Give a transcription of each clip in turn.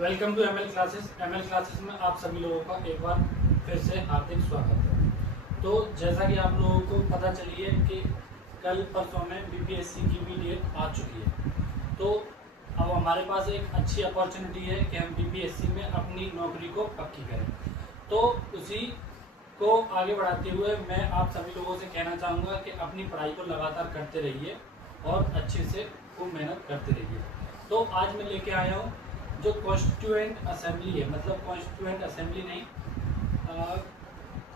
Welcome to ML classes. ML classes में आप सभी लोगों का एक बार फिर से हार्दिक स्वागत है। तो जैसा कि आप लोगों को पता चली है कि कल परसों में बीपीएससी की भी डेट आ चुकी है, तो अब हमारे पास एक अच्छी अपॉर्चुनिटी है कि हम बीपीएससी में अपनी नौकरी को पक्की करें। तो उसी को आगे बढ़ाते हुए मैं आप सभी लोगों से कहना चाहूँगा कि अपनी पढ़ाई को लगातार करते रहिए और अच्छे से खूब मेहनत करते रहिए। तो आज मैं लेके आया हूँ जो कॉन्स्टिट्यूएंट असेंबली है, मतलब कॉन्स्टिट्यूएंट असेंबली नहीं,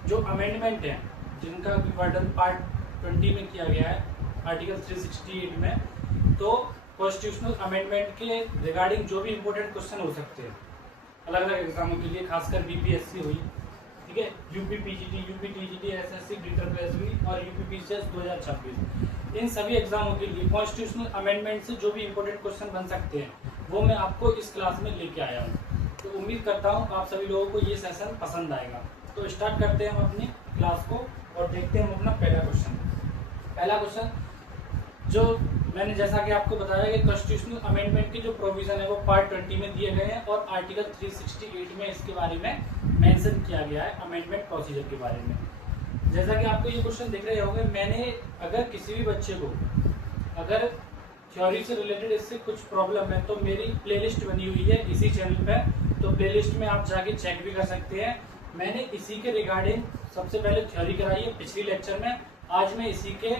जो अमेंडमेंट है जिनका विवर्तन पार्ट 20 में किया गया है आर्टिकल 368 में। तो कॉन्स्टिट्यूशनल अमेंडमेंट के रिगार्डिंग जो भी इम्पोर्टेंट क्वेश्चन हो सकते हैं अलग अलग एग्जामों के लिए, खासकर बीपीएससी हुई, ठीक है, UP PGT, UP TGT, SSC, DWSB और यूपी पीसीएस 2026, इन सभी एग्जामों के लिए कॉन्स्टिट्यूशनल अमेंडमेंट से जो भी इम्पोर्टेंट क्वेश्चन बन सकते हैं वो मैं आपको इस क्लास में लेके आया हूँ। तो उम्मीद करता हूँ आप सभी लोगों को ये सेशन पसंद आएगा। तो स्टार्ट करते हैं हम अपनी क्लास को और देखते हैं हम अपना पहला क्वेश्चन जो मैंने जैसा कि आपको बताया कि कॉन्स्टिट्यूशनल अमेंडमेंट के जो प्रोविजन है वो पार्ट 20 में दिए गए हैं और आर्टिकल 368 में इसके बारे में मेंशन किया गया है अमेंडमेंट प्रोसीजर के बारे में। जैसा कि आपको ये क्वेश्चन दिख रहे होंगे, मैंने अगर किसी भी बच्चे को अगर थ्योरी से रिलेटेड इससे कुछ प्रॉब्लम है तो मेरी प्लेलिस्ट बनी हुई है इसी चैनल पे, तो प्लेलिस्ट में आप जाके चेक भी कर सकते हैं। मैंने इसी के रिगार्डिंग सबसे पहले थ्योरी कराई है पिछली लेक्चर में, आज मैं इसी के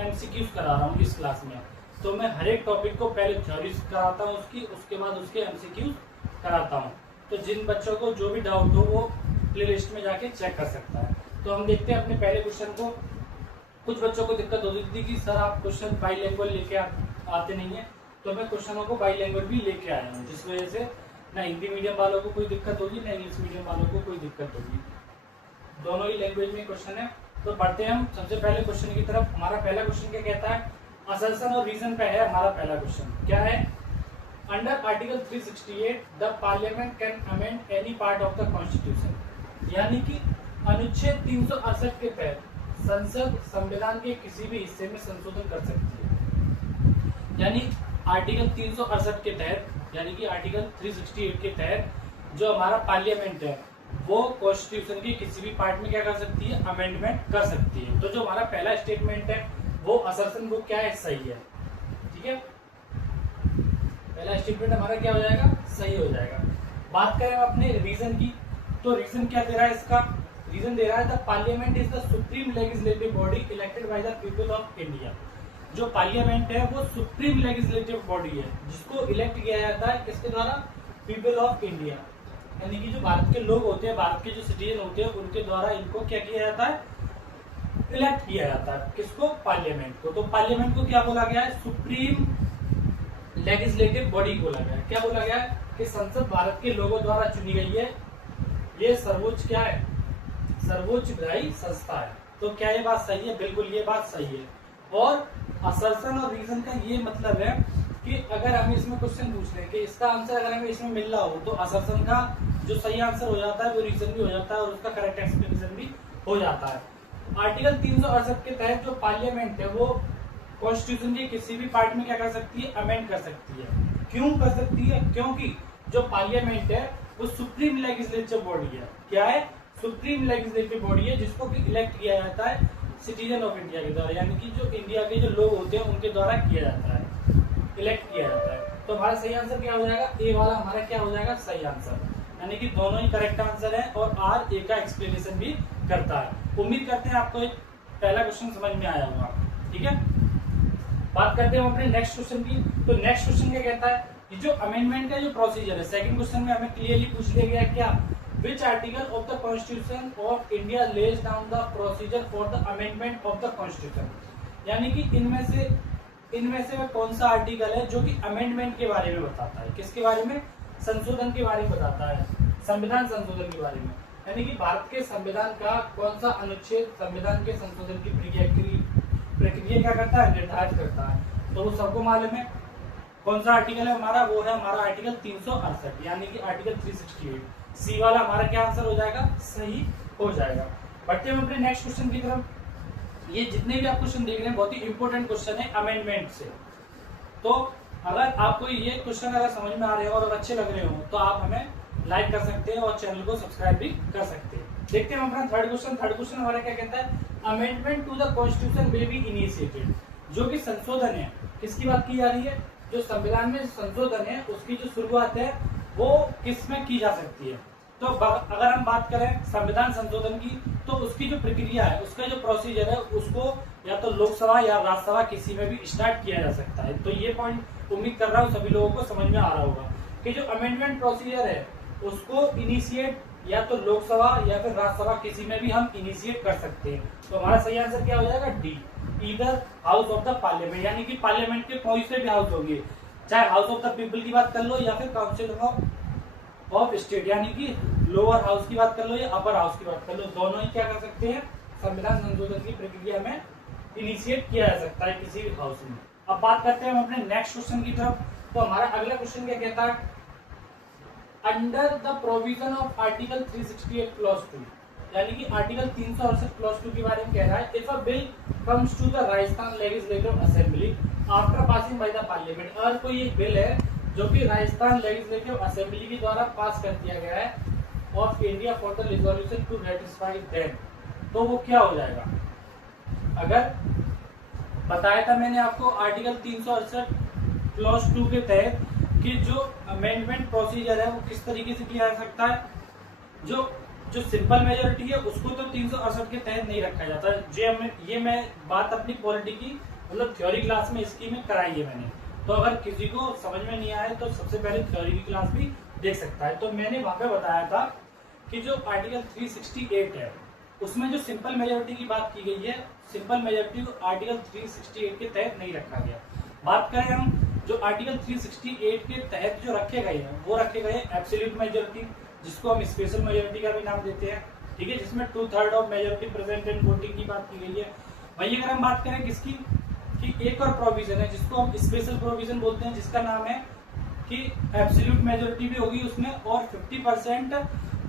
एमसीक्यूज करा रहा हूँ इस क्लास में। तो मैं हर एक टॉपिक को पहले थ्योरी कराता हूँ उसकी, उसके बाद उसके एमसीक्यूज कराता हूँ। तो जिन बच्चों को जो भी डाउट हो वो प्लेलिस्ट में जाके चेक कर सकता है। तो हम देखते हैं अपने पहले क्वेश्चन को। कुछ बच्चों को दिक्कत होती थी कि सर आप क्वेश्चन बाईलैंग्वेज लेके आते नहीं है, तो मैं क्वेश्चनों को बाईलैंग्वेज भी लेके आया हूँ, जिस वजह से ना हिंदी मीडियम वालों को कोई दिक्कत होगी ना इंग्लिश मीडियम वालों को कोई दिक्कत होगी, दोनों ही लैंग्वेज में क्वेश्चन है। तो पढ़ते हैं हम सबसे पहले क्वेश्चन की तरफ। हमारा पहला क्वेश्चन क्या कहता है, असर्शन और रीजन पे है हमारा पहला क्वेश्चन। क्या है, under article 368 the parliament can amend any part of the constitution, यानी कि अनुच्छेद 368 के तहत संसद संविधान के किसी भी हिस्से में संशोधन कर सकती है। यानी आर्टिकल 368 के तहत, यानी कि आर्टिकल 368 के तहत जो हमारा पार्लियामेंट है वो कॉन्स्टिट्यूशन के किसी भी पार्ट में क्या कर सकती है, अमेंडमेंट कर सकती है। तो जो हमारा पहला स्टेटमेंट है वो असर्शन वो क्या है, सही है। ठीक है, पहला स्टेटमेंट हमारा क्या हो जाएगा, सही हो जाएगा। बात करें हम अपने रीजन की, तो रीजन क्या दे रहा है इसका, रीजन दे रहा है the parliament is the supreme legislative body elected by the people of India. जो पार्लियामेंट है वो सुप्रीम लेजिस्लेटिव बॉडी है जिसको इलेक्ट किया जाता है किसके द्वारा, पीपल ऑफ इंडिया, यानी कि जो भारत के लोग होते हैं, भारत के जो सिटीजन होते हैं उनके द्वारा इनको क्या किया जाता है, इलेक्ट किया जाता है। किसको, पार्लियामेंट को। तो पार्लियामेंट को क्या बोला गया है, सुप्रीम लेजिस्लेटिव बॉडी बोला गया है। क्या बोला गया है कि संसद भारत के लोगों द्वारा चुनी गई है, ये सर्वोच्च क्या है, सर्वोच्च विधायी संस्था है। तो क्या ये बात सही है, बिल्कुल ये बात सही है। और असर्शन और रीजन का ये मतलब है कि अगर हम इसमें क्वेश्चन पूछ रहे हैं कि इसका आंसर अगर हमें इसमें मिल रहा हो तो असर्शन का जो सही आंसर हो जाता है वो रीजन भी हो जाता है और उसका करेक्ट एक्सप्लेनेशन भी हो जाता है। आर्टिकल 368 के तहत जो पार्लियामेंट है वो कॉन्स्टिट्यूशन के किसी भी पार्ट में क्या कर सकती है, अमेंड कर सकती है। क्यों कर सकती है, क्योंकि जो पार्लियामेंट है वो सुप्रीम लेजिस्लेटिव बॉडी है। क्या है, सुप्रीम लेजिस्लेटिव बॉडी है जिसको इलेक्ट किया जाता है सिटीजन ऑफ इंडिया के द्वारा, यानी कि जो इंडिया के जो लोग होते हैं उनके द्वारा किया जाता है, इलेक्ट किया जाता है। तो हमारा सही आंसर क्या हो जाएगा, ए वाला हमारा क्या हो जाएगा, सही आंसर, यानी कि दोनों ही करेक्ट आंसर है और आर ए का एक्सप्लेनेशन भी करता है। उम्मीद करते हैं आपको एक पहला क्वेश्चन समझ में आया होगा। ठीक है, बात करते हैं अपने नेक्स्ट क्वेश्चन की। तो नेक्स्ट क्वेश्चन क्या कहता है, कि जो अमेंडमेंट का जो प्रोसीजर है, सेकंड क्वेश्चन में हमें क्लियरली पूछ लिया गया क्या, which article of the constitution of India lays down the procedure for the amendment of the constitution, यानी कि इनमें से कौन सा आर्टिकल है जो कि अमेंडमेंट के बारे में बताता है, किसके बारे में, संशोधन के बारे में बताता है, संविधान संशोधन के बारे में। यानी कि भारत के संविधान का कौन सा अनुच्छेद संविधान के संशोधन की प्रक्रिया क्या करता है, निर्धारित करता है। तो वो सबको मालूम है कौन सा आर्टिकल है हमारा, वो है हमारा आर्टिकल 368, यानी कि आर्टिकल 368। सी वाला हमारा क्या आंसर हो जाएगा, सही हो जाएगा। बढ़ते हैं अपने नेक्स्ट क्वेश्चन की तरफ। ये जितने भी आप क्वेश्चन देख रहे हैं बहुत ही इंपॉर्टेंट क्वेश्चन है अमेंडमेंट से। तो अगर आपको ये क्वेश्चन अगर समझ में आ रहे हो और अच्छे लग रहे हो तो आप हमें लाइक कर सकते हैं और चैनल को सब्सक्राइब भी कर सकते हैं। देखते हैं हम अपना थर्ड क्वेश्चन हमारा क्या कहता है, amendment to the constitution will be initiated. जो कि संशोधन है, किसकी बात की जा रही है, जो संविधान में संशोधन है उसकी जो शुरुआत है वो किस में की जा सकती है। तो अगर हम बात करें संविधान संशोधन की, तो उसकी जो प्रक्रिया है, उसका जो प्रोसीजर है, उसको या तो लोकसभा या राज्यसभा किसी में भी स्टार्ट किया जा सकता है। तो ये पॉइंट उम्मीद कर रहा हूँ सभी लोगों को समझ में आ रहा होगा कि जो अमेंडमेंट प्रोसीजर है उसको इनिशिएट या तो लोकसभा या फिर राज्यसभा किसी में भी हम इनिशिएट कर सकते हैं। तो हमारा सही आंसर क्या हो जाएगा, D, either house of the parliament, यानी कि पार्लियामेंट के कोई से भी हाउस होंगे, चाहे हाउस ऑफ द पीपल की बात कर लो या फिर काउंसिल ऑफ स्टेट, यानी कि लोअर हाउस की बात कर लो या अपर हाउस की बात कर लो, दोनों ही क्या कर सकते हैं, संविधान संशोधन की प्रक्रिया में इनिशिएट किया जा सकता है किसी भी हाउस में। अब बात करते हैं हम अपने नेक्स्ट क्वेश्चन की तरफ। तो हमारा अगला क्वेश्चन क्या कहता है, under the provision of article 368 clause 2, यानी कि आर्टिकल 368 क्लॉज 2 के बारे में कह रहा है, if a bill comes to the Rajasthan legislative assembly after passing by the parliament, अगर कोई एक बिल है जो कि राजस्थान लेजिस्लेटिव असेंबली के द्वारा पास कर दिया गया है of India for the resolution to ratify them, तो वो क्या हो जाएगा। अगर बताया था मैंने आपको आर्टिकल 368 क्लॉज 2 के तहत कि जो अमेंडमेंट प्रोसीजर है वो किस तरीके से किया जा सकता है, जो सिंपल मेजोरिटी है उसको तो 368 के तहत नहीं रखा जाता है। ये मैं बात अपनी पॉलिटी की मतलब थ्योरी क्लास में इसकी में कराई है मैंने, तो अगर किसी को समझ में नहीं आया तो सबसे पहले थ्योरी की क्लास भी देख सकता है। तो मैंने वहां पे बताया था कि जो आर्टिकल 368 है उसमें जो सिंपल मेजोरिटी की बात की गई है, सिंपल मेजोरिटी को आर्टिकल 368 के तहत नहीं रखा गया। बात करें हम जो आर्टिकल 368 के तहत जो रखे गए हैं वो रखे गए एब्सोल्यूट मेजोरिटी, जिसको हम स्पेशल मेजोरिटी का भी नाम देते हैं, ठीक है, जिसमें 2/3 of majority present in voting की बात की गई है। वही अगर हम बात करें किसकी, कि एक और प्रोविजन है जिसको हम स्पेशल प्रोविजन बोलते हैं, जिसका नाम है कि एब्सोल्यूट मेजोरिटी भी होगी उसमें और 50%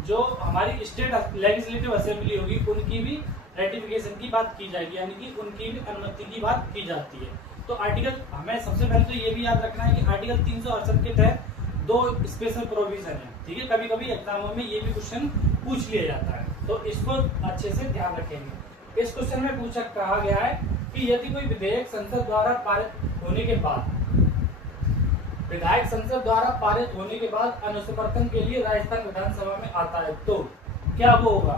जो हमारी स्टेट लेजिस्लेटिव असेंबली होगी उनकी भी रेटिफिकेशन की बात की जाएगी, यानी कि उनकी भी अनुमति की बात की जाती है। तो आर्टिकल हमें सबसे पहले तो ये भी याद रखना है कि आर्टिकल 368 के तहत 2 स्पेशल प्रोविजन है, ठीक है, कभी कभी एग्जामों में ये भी क्वेश्चन पूछ लिया जाता है, तो इसको अच्छे से ध्यान रखेंगे। इस क्वेश्चन में कहा गया है कि यदि कोई विधेयक संसद द्वारा पारित होने के बाद, विधायक संसद द्वारा पारित होने के बाद अनुसमर्थन के लिए राजस्थान विधानसभा में आता है तो क्या वो होगा,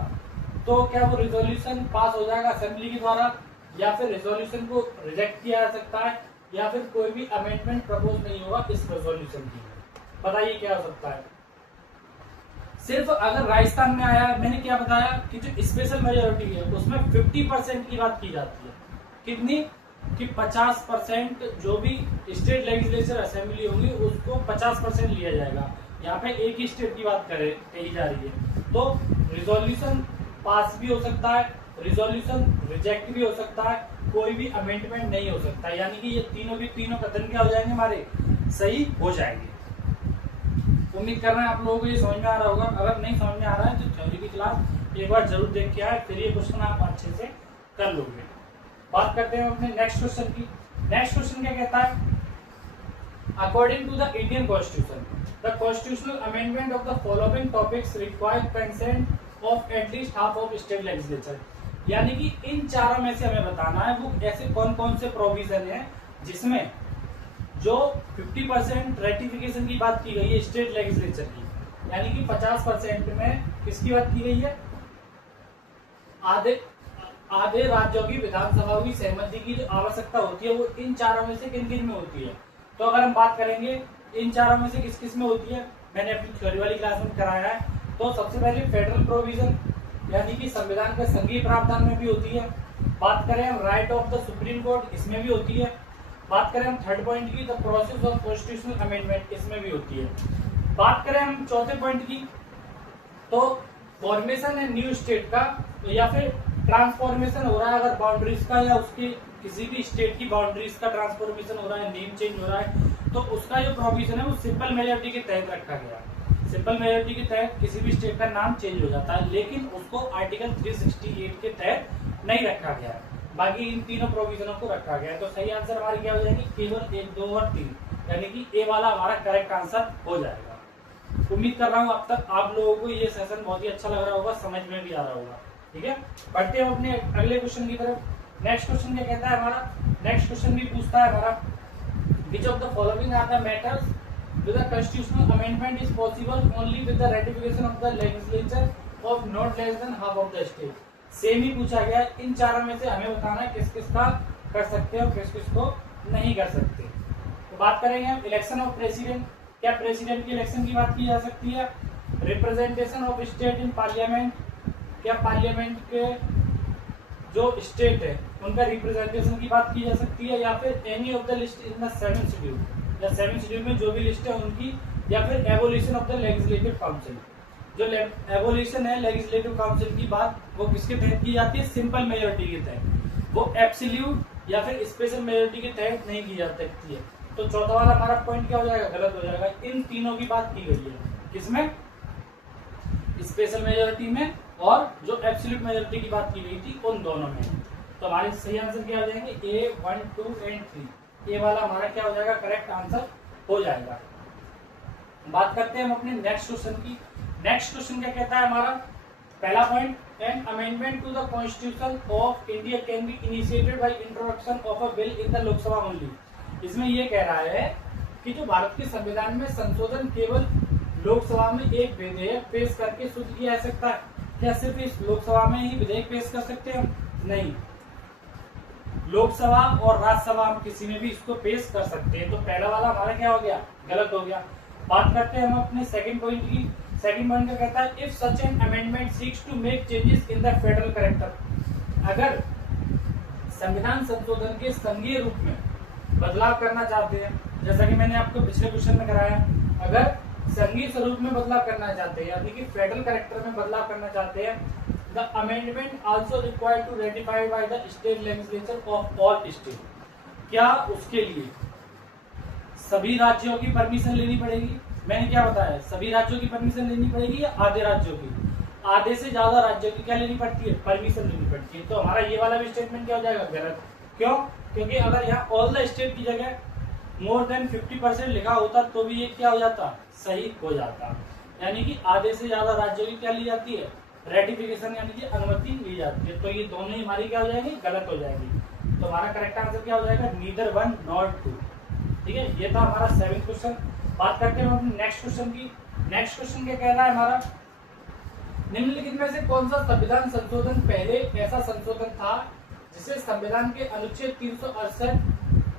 तो क्या वो रिजोल्यूशन पास हो जाएगा असेंबली के द्वारा, या फिर रिजोल्यूशन को रिजेक्ट किया जा सकता है, या फिर कोई भी अमेंडमेंट प्रपोज नहीं होगा इस रिजोल्यूशन की। बताइए क्या हो सकता है। सिर्फ अगर राजस्थान में आया, मैंने क्या बताया कि जो स्पेशल मेजोरिटी है उसमें 50% की बात की जाती है, कितनी कि 50% जो भी स्टेट लेजिस्लेचर असेंबली होंगी उसको 50% लिया जाएगा। यहाँ पे एक ही स्टेट की बात कही जा रही है, तो रिजोल्यूशन पास भी हो सकता है, रिजोल्यूशन रिजेक्ट भी हो सकता है, कोई भी अमेंडमेंट नहीं हो सकता, यानी कि ये तीनों कथन क्या हो जाएंगे, हमारे सही हो जाएंगे। उम्मीद कर रहे हैं आप लोगों को ये समझ में आ रहा होगा। अगर नहीं समझ में आ रहा है तो थ्योरी की क्लास एक बार जरूर देख के आए, फिर ये क्वेश्चन आप अच्छे से कर लोगे। बात करते हैं अपने नेक्स्ट क्वेश्चन की। नेक्स्ट क्वेश्चन क्या कहता है, according to the Indian constitution the constitutional amendment of the following topics require consent of at least half of state legislature, यानी कि इन चारों में से हमें बताना है वो ऐसे कौन कौन से प्रोविजन है जिसमें जो 50% रेटिफिकेशन की बात की गई है स्टेट लेजिस्लेचर की, यानी कि 50% में किसकी बात की गई है, आधे राज्यों की विधानसभाओं की सहमति की जो आवश्यकता होती है वो इन चारों में से किन किन में होती है। तो अगर हम बात करेंगे इन चारों में से किस किस में होती है, मैंने अपनी थ्योरी वाली क्लास में कराया है। तो सबसे पहले फेडरल प्रोविजन, यानी कि संविधान के संघीय प्रावधान में भी होती है। बात करें हम right of the supreme court, इसमें भी होती है। बात करें हम थर्ड पॉइंट की, the process of constitutional amendment, इसमें भी होती है। बात करें हम चौथे पॉइंट की, तो फॉर्मेशन है न्यू स्टेट का, या फिर ट्रांसफॉर्मेशन हो रहा है अगर बाउंड्रीज का या उसकी किसी भी स्टेट की बाउंड्रीज का ट्रांसफॉर्मेशन हो रहा है, नेम चेंज हो रहा है, तो उसका जो प्रोविजन है वो सिंपल मेजोरिटी के तहत रखा गया। सिंपल मेजोरिटी के तहत किसी भी स्टेट का नाम चेंज हो जाता है, लेकिन उसको आर्टिकल 368 के तहत नहीं रखा गया है। बाकी इन तीनों प्रोविजनों को रखा गया है। तो सही आंसर हमारी क्या हो जाएगी, केवल 1, 2 और 3, यानी कि ए वाला हमारा करेक्ट आंसर हो जाएगा। उम्मीद कर रहा हूँ अब तक आप लोगों को ये सेशन बहुत ही अच्छा लग रहा होगा, समझ में भी आ रहा होगा। ठीक है, बढ़ते हैं अपने अगले क्वेश्चन की तरफ। नेक्स्ट क्वेश्चन क्या कहता है हमारा, नेक्स्ट क्वेश्चन भी पूछता है हमारा, which of the following are the matters with a constitutional amendment is possible only with the ratification of the legislature of not less than half of the state। Same ही पूछा गया, इन चारों में से हमें बताना है किस किस का कर सकते हैं और किस किस को नहीं कर सकते। तो बात करेंगे हम इलेक्शन ऑफ प्रेसिडेंट। क्या प्रेसिडेंट की इलेक्शन की बात की जा सकती है? Representation of state in parliament, क्या पार्लियामेंट के जो स्टेट है उनका रिप्रेजेंटेशन की बात की जा सकती है, या फिर any of the list in the 7th schedule, या 7th शेड्यूल में जो भी लिस्ट है उनकी, या फिर abolition of the legislative council. जो एबोलिशन है लेजिस्लेटिव काउंसिल की बात वो किसके तहत की जाती है? सिंपल मेजोरिटी के तहत। वो एब्सोल्यूट या फिर स्पेशल मेजोरिटी के तहत नहीं की जा सकती है। तो चौथा वाला हमारा पॉइंट क्या हो जाएगा? गलत हो जाएगा। इन तीनों की बात की गई है, किसमें? स्पेशल मेजोरिटी में, और जो एब्सोल्यूट मेजोरिटी की बात की गई थी उन दोनों में। तो हमारे सही आंसर क्या हो जाएंगे? ए 1, 2 एंड 3। ये वाला हमारा क्या हो जाएगा? करेक्ट आंसर हो जाएगा। बात करते हैं हम अपने नेक्स्ट क्वेश्चन की। नेक्स्ट क्वेश्चन क्या कहता है हमारा? पहला point, an amendment to the constitution of India can be initiated by introduction of a bill in the Lok Sabha only. इसमें ये कह रहा है कि जो भारत के संविधान में संशोधन केवल लोकसभा में एक विधेयक पेश करके शुरू किया जा सकता है। क्या सिर्फ इस लोकसभा में ही विधेयक पेश कर सकते हैं? नहीं, लोकसभा और राज्यसभा हम किसी में भी इसको पेश कर सकते हैं। तो पहला वाला हमारा क्या हो गया? गलत हो गया। बात करते हैं हम अपने सेकंड पॉइंट की। सेकंड पॉइंट का कहता है, if such an amendment seeks to make changes in the federal character. अगर संविधान संशोधन के संघीय रूप में बदलाव करना चाहते हैं, जैसा कि मैंने आपको पिछले क्वेश्चन में कराया, अगर संघीय स्वरूप में बदलाव करना चाहते हैं यानी कि फेडरल कैरेक्टर में बदलाव करना चाहते हैं, the amendment also required to ratified by the state legislature of all state. क्या उसके लिए सभी राज्यों की परमिशन लेनी पड़ेगी? मैंने क्या बताया, सभी राज्यों की परमिशन लेनी पड़ेगी या आधे राज्यों की? आधे से ज्यादा राज्यों की क्या लेनी पड़ती है? परमिशन लेनी पड़ती है। तो हमारा ये वाला भी स्टेटमेंट क्या हो जाएगा? गलत। क्यों? क्योंकि अगर यहाँ ऑल द स्टेट की जगह मोर देन 50% लिखा होता तो भी ये क्या हो जाता? सही हो जाता। यानी कि आधे से ज्यादा राज्यों की क्या ली जाती है? रेटिफिकेशन यानी कि अनुमति ली जाती है। तो ये दोनों ही हमारी क्या हो जाएगी? गलत हो जाएगी। तो हमारा करेक्ट आंसर क्या हो जाएगा? Neither 1 nor 2। ठीक है, ये था हमारा 7th क्वेश्चन। बात करते हैं हम नेक्स्ट क्वेश्चन की। नेक्स्ट क्वेश्चन क्या कह रहा है हमारा? निम्नलिखित में से कौन सा संविधान संशोधन पहले ऐसा संशोधन था जिसे संविधान के अनुच्छेद 368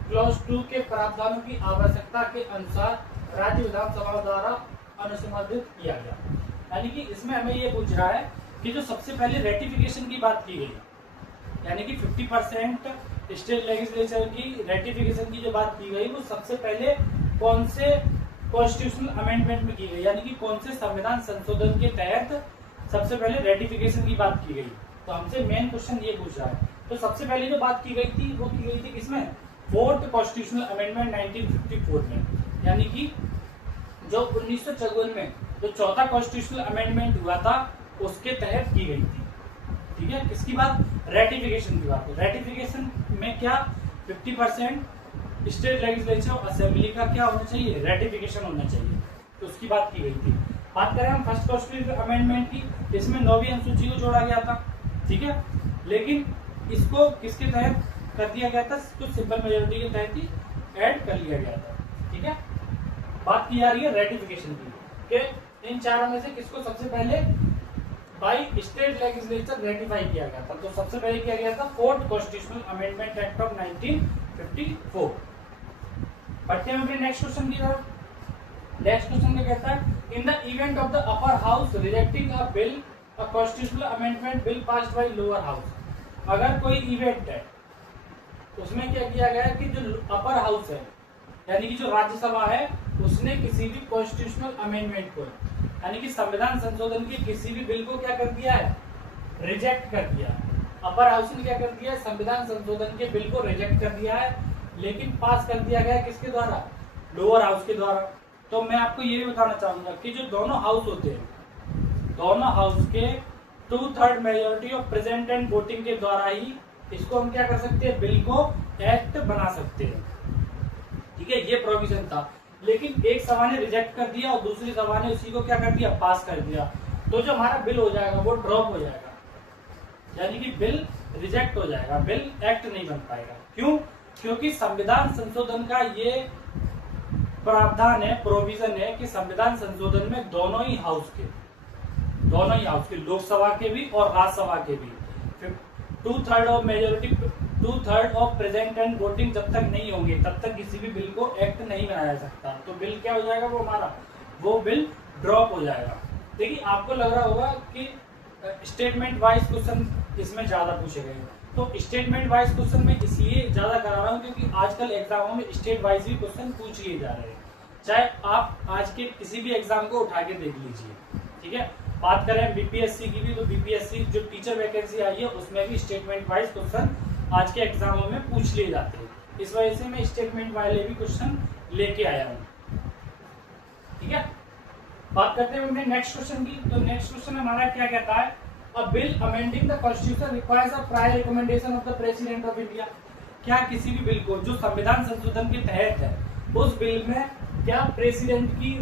क्लॉज 2 के प्रावधानों की आवश्यकता के अनुसार राज्य विधानसभा द्वारा अनुशंसित किया गया? यानी कि इसमें हमें ये पूछ रहा है कि जो सबसे पहले रेटिफिकेशन की बात की गई, यानी कि 50% स्टेट लेजिस्लेचर की रेटिफिकेशन की जो बात की गई, वो सबसे पहले कौन से कॉन्स्टिट्यूशनल अमेंडमेंट में की गई, यानी कि कौन से संविधान संशोधन के तहत सबसे पहले रेटिफिकेशन की बात की गई? तो हमसे मेन क्वेश्चन ये पूछ रहा है। तो सबसे पहले जो बात की गई थी वो की गई थी किसमें? 4th कॉन्स्टिट्यूशनल अमेंडमेंट 1954 में, यानी कि जो 1954 में जो चौथा कॉन्स्टिट्यूशनल अमेंडमेंट हुआ था उसके तहत की गई थी। ठीक है, किसकी बात? रेटिफिकेशन की बात। रेटिफिकेशन में क्या 50% स्टेट लेजिस्लेचर असेंबली का क्या होना चाहिए? रेटिफिकेशन होना चाहिए। तो उसकी बात की गई थी। बात करें हम फर्स्ट कॉन्स्टिट्यूशनल अमेंडमेंट की, इसमें 9वीं अनुसूची को जोड़ा गया था। ठीक है, लेकिन इसको किसके तहत कर दिया गया था? कुछ सिंपल मेजोरिटी के तहत ही ऐड कर लिया गया था। ठीक है, बात की जा रही है रेटिफिकेशन की कि इन चारों में से किसको सबसे पहले बाई स्टेट लेजिस्लेचर रेटिफाई किया गया था? तो सबसे पहले किया गया था 4th constitutional amendment act of 1954। बढ़ते हैं अपने नेक्स्ट क्वेश्चन की तरफ। नेक्स्ट क्वेश्चन में कहता है, in the event of the upper house rejecting a bill, a constitutional amendment bill passed by lower house. अगर कोई इवेंट है उसमें क्या किया गया है कि जो अपर हाउस है यानी कि जो राज्यसभा है उसने किसी भी कॉन्स्टिट्यूशनल अमेंडमेंट को यानी कि संविधान संशोधन के किसी भी बिल को क्या कर दिया है? रिजेक्ट कर दिया। अपर हाउस ने क्या कर दिया है? संविधान संशोधन के बिल को रिजेक्ट कर दिया है, लेकिन पास कर दिया गया किसके द्वारा? लोअर हाउस के द्वारा। तो मैं आपको ये भी बताना चाहूंगा कि जो दोनों हाउस होते हैं, दोनों हाउस के 2/3 majority of present and voting के द्वारा ही इसको हम क्या कर सकते हैं, बिल को एक्ट बना सकते हैं। ठीक है, ये प्रोविजन था, लेकिन एक सभा ने रिजेक्ट कर दिया और दूसरी सभा ने उसी को क्या कर दिया, पास कर दिया, तो जो हमारा बिल हो जाएगा वो ड्रॉप हो जाएगा, यानी कि बिल रिजेक्ट हो जाएगा, बिल एक्ट नहीं बन पाएगा। क्यों? क्योंकि संविधान संशोधन का ये प्रावधान है, प्रोविजन है कि संविधान संशोधन में दोनों ही हाउस के, लोकसभा के भी और राज्यसभा के भी 2/3 of majority, 2/3 of present and voting जब तक नहीं होंगे तब तक किसी भी बिल को एक्ट नहीं बनाया जा सकता। तो बिल क्या हो जाएगा, वो हमारा वो बिल ड्रॉप हो जाएगा। देखिए, आपको लग रहा होगा कि स्टेटमेंट वाइज क्वेश्चन इसमें ज्यादा पूछे गए, तो स्टेटमेंट वाइज क्वेश्चन में इसलिए ज्यादा करा रहा हूँ क्योंकि आजकल एग्जामों में स्टेट वाइज भी क्वेश्चन पूछ लिए जा रहे हैं। चाहे आप आज के किसी भी एग्जाम को उठा के देख लीजिए। ठीक है, बात करें बीपीएससी की भी, तो बीपीएससी जो टीचर वैकेंसी आई है उसमें भी स्टेटमेंट वाइज क्वेश्चन आज के एग्जामों में पूछ लिए जाते हैं। इस वजह से मैं स्टेटमेंट वाले भी क्वेश्चन लेके आया हूँ। ठीक है, बात करते हैं अपने नेक्स्ट क्वेश्चन की। तो नेक्स्ट क्वेश्चन हमारा क्या कहता है, अ bill amending the constitution requires a prior recommendation of the president of India. क्या किसी भी बिल को जो संविधान संशोधन के तहत है, उस बिल में क्या प्रेसिडेंट की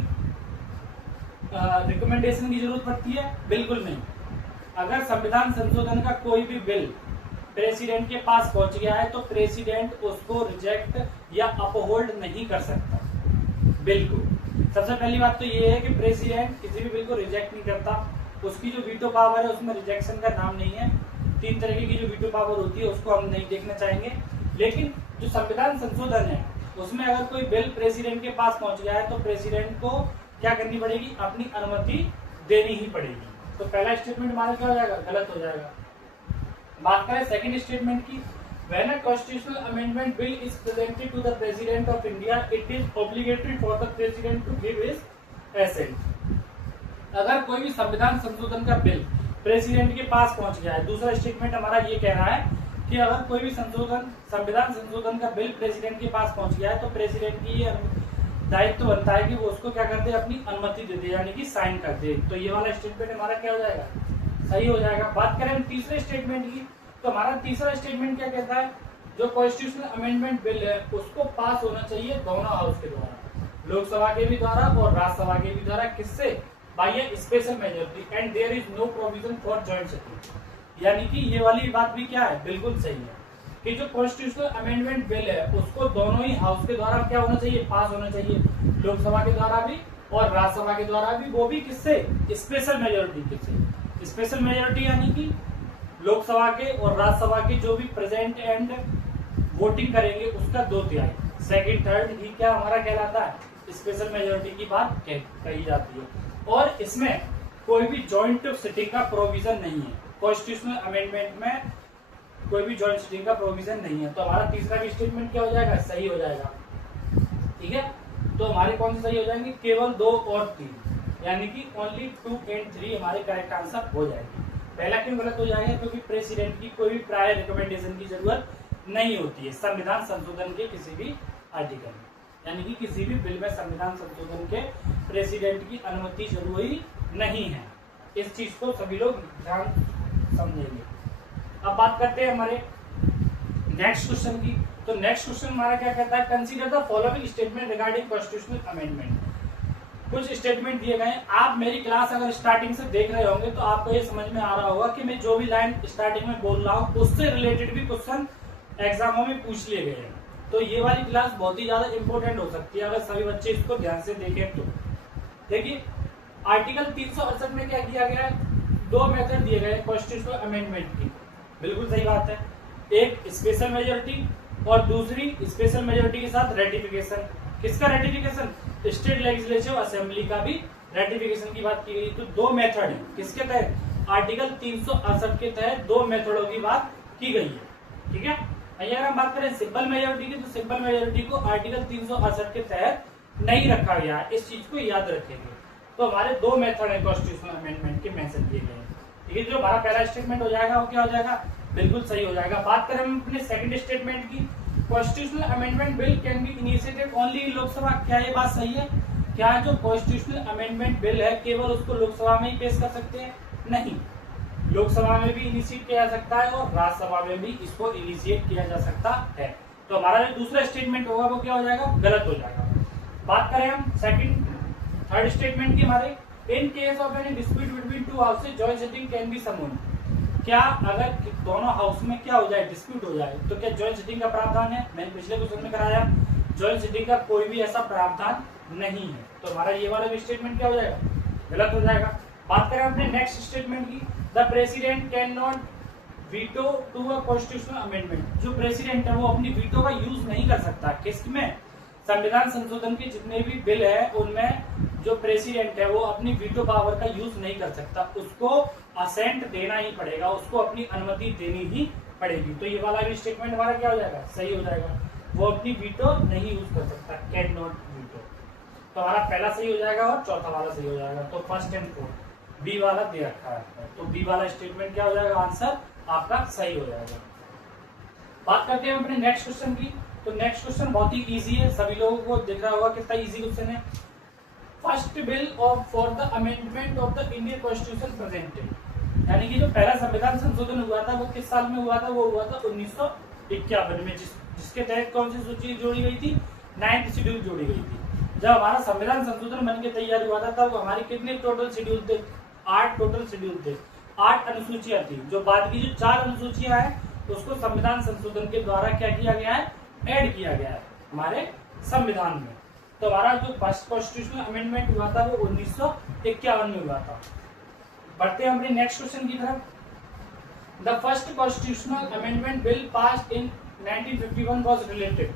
रिकमेंडेशन की जरूरत पड़ती है? बिल्कुल नहीं। अगर संविधान संशोधन का कोई भी बिल प्रेसिडेंट के पास पहुंच गया है तो प्रेसिडेंट उसको रिजेक्ट या अपहोल्ड नहीं कर सकता बिल को। सबसे पहली बात तो ये है कि प्रेसिडेंट किसी भी बिल को रिजेक्ट नहीं करता, उसकी जो वीटो पावर है उसमें रिजेक्शन का नाम नहीं है। 3 तरीके की जो वीटो पावर होती है उसको हम नहीं देखना चाहेंगे, लेकिन जो संविधान संशोधन है उसमें अगर कोई बिल प्रेसिडेंट के पास पहुंच गया है तो प्रेसिडेंट को क्या करनी पड़ेगी, अपनी अनुमति देनी ही पड़ेगी। तो पहला स्टेटमेंट हमारा क्या हो जाएगा, गलत हो जाएगा। बात करें सेकंड स्टेटमेंट की, When a constitutional amendment bill is presented to the President of India, it is obligatory for the President to give his assent. अगर कोई भी संविधान संशोधन का बिल प्रेसिडेंट के पास पहुंच गया है, दूसरा स्टेटमेंट हमारा ये कह रहा है कि अगर कोई भी संविधान संशोधन का बिल प्रेसिडेंट के पास पहुंच गया है तो प्रेसिडेंट की ये दायित्व बनता है कि वो उसको क्या कर दे, अपनी अनुमति दे दे, यानी कि साइन कर दे। तो ये वाला स्टेटमेंट हमारा क्या हो जाएगा, सही हो जाएगा। बात करें तीसरे स्टेटमेंट की, तो हमारा तीसरा स्टेटमेंट क्या कहता है, जो कॉन्स्टिट्यूशनल अमेंडमेंट बिल है उसको पास होना चाहिए दोनों हाउस के द्वारा, लोकसभा के भी द्वारा और राज्यसभा के भी द्वारा। किससे? By a special majority and there is no provision for joint sitting. यानी कि ये वाली बात भी क्या है, बिल्कुल सही है कि जो कॉन्स्टिट्यूशनल अमेंडमेंट बिल है उसको दोनों ही हाउस के द्वारा क्या होना चाहिए, पास होना चाहिए, लोकसभा के द्वारा भी और राज्यसभा के द्वारा भी। वो भी किससे, स्पेशल मेजॉरिटी। किससे स्पेशल मेजॉरिटी, यानी कि लोकसभा के और राज्यसभा के जो भी प्रेजेंट एंड वोटिंग करेंगे उसका 2/3, सेकंड थर्ड ही क्या हमारा कहलाता है, स्पेशल मेजॉरिटी की बात कही जाती है। और इसमें कोई भी जॉइंट सिटिंग का प्रोविजन नहीं है, कॉन्स्टिट्यूशनल अमेंडमेंट में कोई भी जॉइंट सिटिंग का प्रोविजन नहीं है। तो हमारा तीसरा भी स्टेटमेंट क्या हो जाएगा, सही हो जाएगा। ठीक है, तो हमारे कौन से सही हो जाएंगे, केवल 2 और 3, यानी कि ओनली 2 and 3 हमारे करेक्ट आंसर हो जाएगी। पहला क्यों गलत हो जाएगा, क्योंकि प्रेसिडेंट की कोई भी प्रायर रिकमेंडेशन की जरूरत नहीं होती है संविधान संशोधन के किसी भी आर्टिकल में, यानी कि किसी भी बिल में संविधान संशोधन के प्रेसिडेंट की अनुमति जरूरी नहीं है। इस चीज को सभी लोग ध्यान समझेंगे। अब बात करते हैं हमारे नेक्स्ट क्वेश्चन की। तो नेक्स्ट क्वेश्चन हमारा क्या कहता है, consider the following statement regarding constitutional amendment. कुछ स्टेटमेंट दिए गए हैं, आप मेरी क्लास अगर स्टार्टिंग से देख रहे होंगे तो आपको ये समझ में आ रहा होगा कि मैं जो भी लाइन स्टार्टिंग में बोल रहा हूँ उससे रिलेटेड भी क्वेश्चन एग्जामों में पूछ लिए गए हैं। तो ये वाली क्लास बहुत ही ज्यादा इंपॉर्टेंट हो सकती है अगर सभी बच्चे इसको ध्यान से देखें तो। देखिए, आर्टिकल 368 में क्या किया गया है, 2 मेथड दिए गए कॉन्स्टिट्यूशनल अमेंडमेंट की। बिल्कुल सही बात है, एक स्पेशल मेजोरिटी और दूसरी स्पेशल मेजोरिटी के साथ रेटिफिकेशन। किसका रेटिफिकेशन, स्टेट लेजिस्लेटिव असेंबली का भी रेटिफिकेशन की बात की गई। तो 2 मेथड है, किसके तहत, आर्टिकल 368 के तहत 2 मेथडों की बात की गई है। ठीक है, अगर हम बात करें सिंपल मेजोरिटी की, तो सिंपल मेजोरिटी को आर्टिकल 368 के तहत नहीं रखा गया है, इस चीज को याद रखेंगे। तो हमारे 2 मेथड है कॉन्स्टिट्यूशनल अमेंडमेंट के मेंशन किए गए हैं। ठीक है, जो हमारा पहला स्टेटमेंट हो जाएगा वो क्या हो जाएगा, बिल्कुल सही हो जाएगा। बात करें हम अपने सेकंड स्टेटमेंट की, constitutional amendment bill can be initiated only in Lok Sabha. क्या ये बात सही है, क्या जो कॉन्स्टिट्यूशनल अमेंडमेंट बिल है केवल उसको लोकसभा में ही पेश कर सकते हैं? नहीं, लोकसभा में भी इनिशिएट किया जा सकता है और राज्यसभा में भी इसको इनिशिएट किया जा सकता है। तो हमारा जो दूसरा स्टेटमेंट होगा वो क्या हो जाएगा, गलत हो जाएगा। बात करें हम थर्ड स्टेटमेंट की, हमारे in case of any dispute between two houses joint sitting can be someone. क्या अगर दोनों हाउस में क्या हो जाए, डिस्प्यूट हो जाए, तो क्या जॉइंट सिटिंग का प्रावधान है? मैंने पिछले क्वेश्चन में कराया जॉइंट सिटिंग का कोई भी ऐसा प्रावधान नहीं है। तो हमारा ये वाला भी स्टेटमेंट क्या हो जाएगा, गलत हो जाएगा। बात करें अपने नेक्स्ट स्टेटमेंट की, the president can not veto to a constitutional amendment. जो प्रेसिडेंट है वो अपनी वीटो का यूज नहीं कर सकता। किसमें? संविधान संशोधन के जितने भी बिल है उनमें जो प्रेसिडेंट है वो अपनी वीटो पावर का यूज नहीं कर सकता, उसको असेंट देना ही पड़ेगा, उसको अपनी अनुमति देनी ही पड़ेगी। तो ये वाला भी स्टेटमेंट हमारा क्या हो जाएगा, सही हो जाएगा। वो अपनी वीटो नहीं यूज कर सकता, कैन नॉट वीटो। तो हमारा पहला सही हो जाएगा और चौथा वाला सही हो जाएगा। तो फर्स्ट एंड फोर्थ बी वाला दे रखा है, तो बी वाला स्टेटमेंट क्या हो जाएगा, आंसर आपका सही हो जाएगा। बात करते हैं अपने नेक्स्ट क्वेश्चन की। तो नेक्स्ट क्वेश्चन बहुत ही इजी है, सभी लोगों को दिख रहा होगा कितना इजी क्वेश्चन है। First bill of for the amendment of the Indian constitution presented, यानी कि जो पहला संविधान संशोधन हुआ था वो किस साल में हुआ था, वो हुआ था 1951 में, जिसके तहत कौन सी सूची जोड़ी गई थी, 9th शेड्यूल जोड़ी गई थी। जब हमारा संविधान संशोधन बन के तैयार हुआ था तब हमारे कितने टोटल शेड्यूल थे, 8 टोटल शेड्यूल थे, 8 अनुसूचियां थी। जो बाद की जो 4 अनुसूचियां हैं उसको संविधान संशोधन के द्वारा क्या किया गया है, ऐड किया गया है हमारे संविधान में। तो हमारा जो फर्स्ट कॉन्स्टिट्यूशनल अमेंडमेंट हुआ था वो 1951 में हुआ था। बढ़ते हैं अपने नेक्स्ट क्वेश्चन की तरफ। The first constitutional amendment bill passed in 1951 was related.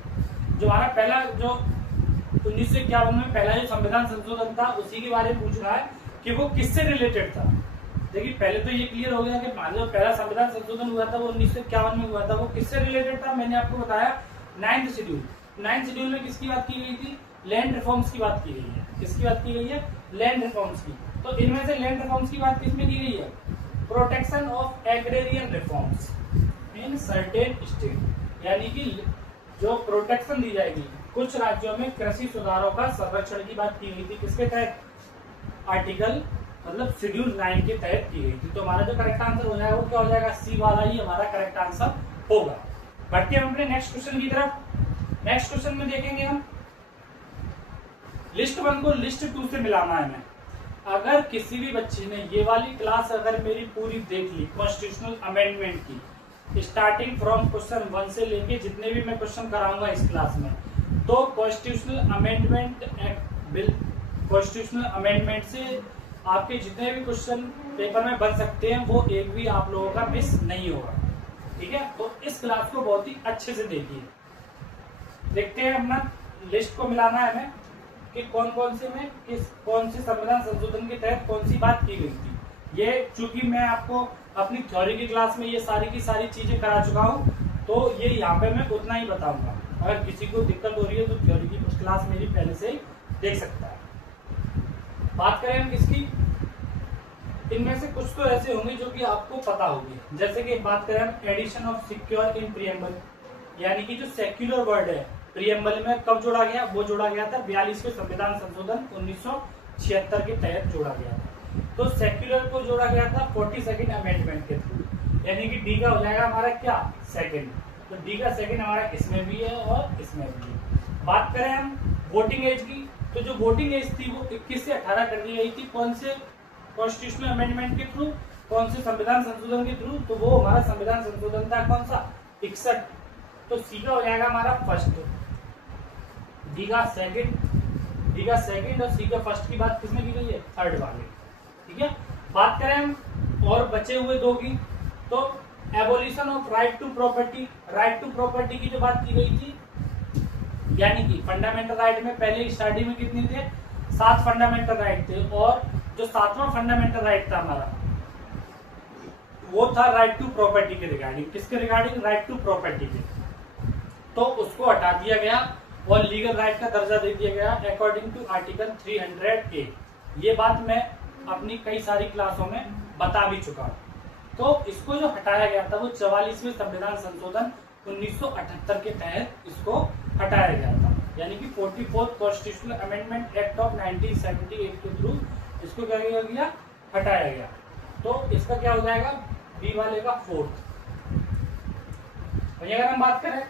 जो हमारा पहला जो 1951 में पहला जो संविधान संशोधन था उसी के बारे में पूछ रहा है कि वो किससे रिलेटेड था। देखिए पहले तो ये क्लियर हो गया कि जो पहला संविधान संशोधन हुआ था वो 1951 में हुआ था, वो किससे रिलेटेड था, मैंने आपको बताया 9th शेड्यूल। 9th शेड्यूल में किसकी बात की गई थी, लैंड रिफॉर्म्स की बात की गई है। किसकी बात की गई है, लैंड रिफॉर्म्स की। तो इनमें से लैंड रिफॉर्म्स की बात किसमें की गई है, protection of agrarian reforms in certain state, यानी कि जो प्रोटेक्शन दी जाएगी कुछ राज्यों में कृषि सुधारों का संरक्षण की बात की गई थी। किसके तहत, आर्टिकल मतलब शेड्यूल 9 के तहत की गई थी। तो हमारा जो करेक्ट आंसर हो जाएगा वो क्या हो जाएगा, सी वाला ही हमारा करेक्ट आंसर होगा। बढ़ते हैं अपने नेक्स्ट क्वेश्चन की तरफ। नेक्स्ट क्वेश्चन में देखेंगे हम लिस्ट 1 को लिस्ट 2 से मिलाना है। मैं अगर किसी भी बच्चे ने ये वाली क्लास अगर मेरी पूरी देख ली कॉन्स्टिट्यूशनल अमेंडमेंट की, स्टार्टिंग फ्रॉम क्वेश्चन 1 से लेके जितने भी मैं क्वेश्चन कराऊंगा इस क्लास में, तो constitutional amendment act bill, constitutional amendment से आपके जितने भी क्वेश्चन पेपर में बन सकते हैं वो एक भी आप लोगों का मिस नहीं होगा। ठीक है, तो इस क्लास को बहुत ही अच्छे से देखिए। देखते हैं अपना लिस्ट को मिलाना है हमें कि कौन कौन से में कौन से संविधान संशोधन के तहत कौन सी बात की गई थी। ये चूंकि मैं आपको अपनी थ्योरी की क्लास में ये सारी की सारी चीजें करा चुका हूँ, तो ये यहाँ पे मैं उतना ही बताऊंगा। अगर किसी को दिक्कत हो रही है तो थ्योरी की कुछ क्लास मेरी पहले से ही देख सकता है। बात करें हम किसकी, इनमें से कुछ तो ऐसे होंगे जो कि आपको पता होगी। जैसे कि बात करें हम addition of secular in preamble, यानी कि जो सेक्युलर वर्ड है प्रीएम्बल में कब जोड़ा गया, वो जोड़ा गया था 42वें संविधान संशोधन 1976 के तहत जोड़ा गया था। तो सेक्युलर को जोड़ा गया था 42nd अमेंडमेंट के थ्रू, यानी कि डी का हो जाएगा हमारा क्या, सेकंड। तो डी का सेकंड हमारा इसमें भी है और इसमें भी है। बात करें हम वोटिंग एज की, तो जो वोटिंग एज थी वो 21 से 18 कर दी गई थी। कौन से कॉन्स्टिट्यूशनल अमेंडमेंट के थ्रू, कौन से संविधान संशोधन के थ्रू, तो वो हमारा संविधान संशोधन था कौन सा, 61। तो सी का हो जाएगा हमारा फर्स्ट, डी का सेकंड और सी का फर्स्ट की बात किसमें की गई है, थर्ड वाले। ठीक है, बात करें हम और बचे हुए दो की, तो abolition of right to property, right to property की जो बात की गई थी, यानी कि फंडामेंटल राइट में पहले स्टार्टिंग में कितने थे, 7 फंडामेंटल राइट थे, और जो 7वां फंडामेंटल राइट था हमारा वो था राइट टू प्रॉपर्टी के रिगार्डिंग। किसके रिगार्डिंग, राइट टू प्रॉपर्टी के। तो उसको हटा दिया गया और लीगल राइट का दर्जा दे दिया गया अकॉर्डिंग टू आर्टिकल 300A। ये बात मैं अपनी कई सारी क्लासों में बता भी चुका हूं। तो इसको जो हटाया गया था वो 44वें संविधान संशोधन 1978 के तहत इसको हटाया गया था, यानी कि 44th constitutional amendment act of 1978 के थ्रू इसको क्या किया गया, हटाया गया। तो इसका क्या हो जाएगा, बी वाले का 4th। वहीं अगर हम बात करें